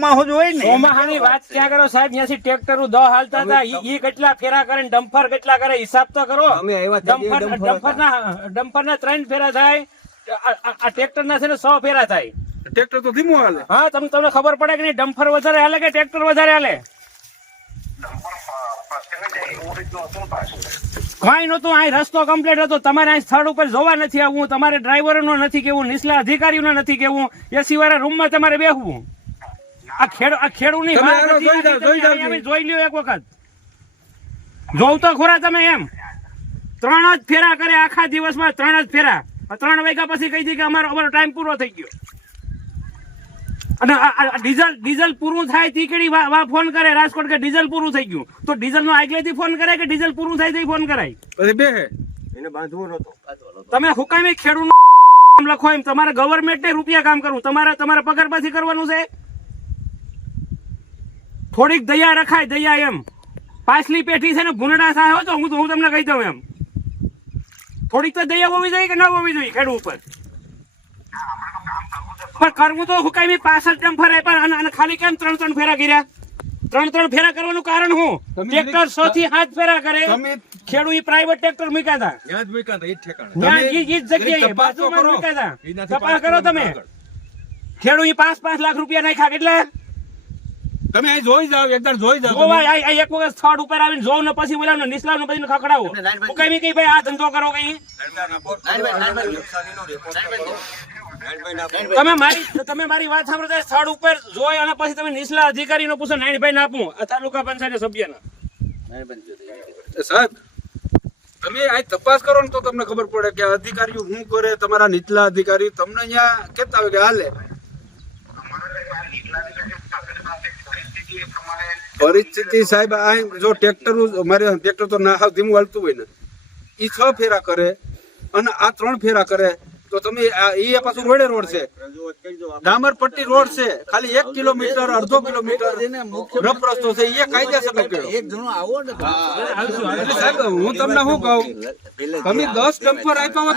ચોમાહું જ હોય ને. ચોમાહાની વાત ક્યાં કરો સાહેબ? ત્યાંથી ટ્રેક્ટરો 10 હાલતા હતા, ઈ કેટલા ફેરા કરે ને ડમ્પર કેટલા કરે, હિસાબ તો કરો. ડમ્પરના 3 ફેરા થાય, આ ટ્રેક્ટર ના છે ને 100 ફેરા થાય. ટ્રેક્ટર તો ધીમું હાલે. હા, તમને ખબર પડે કે નહીં? ડમ્પર વધારે હાલે કે ટ્રેક્ટર વધારે હાલે? કઈ નતું, અહીં રસ્તો કમ્પ્લીટ હતો. તમારે અહીં સ્થળ ઉપર જોવા નથી આવવું, તમારે ડ્રાઈવરો નો નથી કેવું, નીચલા અધિકારીઓ નો નથી કેવું, એસી વાળા રૂમમાં તમારે બેસવું. આ ખેડૂતની વાત જોઈ લ્યો એક વખત. જોવ તો ખોરા તમે એમ. 3 જ ફેરા કરે આખા દિવસમાં, 3 જ ફેરા. 3 વાગ્યા પછી કહી દી કે અમારો ટાઈમ પૂરો થઈ ગયો. અને ડીઝલ પૂરું થાય તીકડી ફોન કરે રાજકોટ કે ડીઝલ પૂરું થઈ ગયું, તો ડીઝલ નો આગલેથી ફોન કરાય કે ડીઝલ પૂરું થાય તો ફોન કરાય? પછી બે એને બાંધવો નતો. તમે હુકામી ખેડૂત લખો એમ. તમારે ગવર્મેન્ટ ને રૂપિયા કામ કરવું, તમારા પગાર પાછી કરવાનું છે. થોડીક દયા રખાય, દયા એમ. પાછલી પેઢી છે ને ભૂંડા થાય તો હું તમને કહી દઉં એમ. થોડીક તો દયા હોવી જોઈએ કે ના હોવી જોઈએ ખેડૂત ઉપર? પણ કરવું તો હુકામી 65 ડમ્પર આપ્યા અને ખાલી કેમ 3 ફેરા કર્યા? 3 ફેરા કરવાનું કારણ શું? ટ્રેક્ટર 100 થી 7 ફેરા કરે. ખેડૂત પ્રાઇવેટ ટ્રેક્ટર મૂક્યા હતા, ઈ જ જગ્યાએ બાજુમાં મૂક્યા હતા. તપાસ કરો તમે. ખેડૂત 5 લાખ રૂપિયા નાખ્યા. કેટલા? તમે અહીં જોઈ જાવ, એકવાર જોઈ જાવ. એક વખત સ્થળ ઉપર આવીને જોવ ને પછી બોલાવો ને નિસલાવ ને પછી ખખડાવો. હુકામી કઈ ભાઈ આ ધંધો કરો કઈ? તમે મારી વાત સાંભળો. સ્થળ ઉપર જોઈ અને પછી તમે નીચલા અધિકારી નો પૂછો. નાનભાઈ ને આપું આ તાલુકા પંચાયત સભ્યના. સાહેબ તમે આ તપાસ કરો ને તો તમને ખબર પડે કે અધિકારીઓ શું કરે. તમારા નીચલા અધિકારી તમને અહીંયા કેતા હોય કે હાલે પરિસ્થિતિ. સાહેબ આ જો ટ્રેક્ટર મારે ટ્રેક્ટર તો ના હાવ ધીમું હાલતું હોય ને, ઈ 6 ફેરા કરે અને આ 3 ફેરા કરે, તો તમે એ પાછું રોડે રોડ છે, ડામર પટ્ટી રોડ છે, ખાલી 1 કિલોમીટર 1/2 કિલોમીટર રફ રસ્તો છે. એ કાયદેસર સાહેબ હું તમને શું કહું, તમે 10 ડમ્પર આપ્યા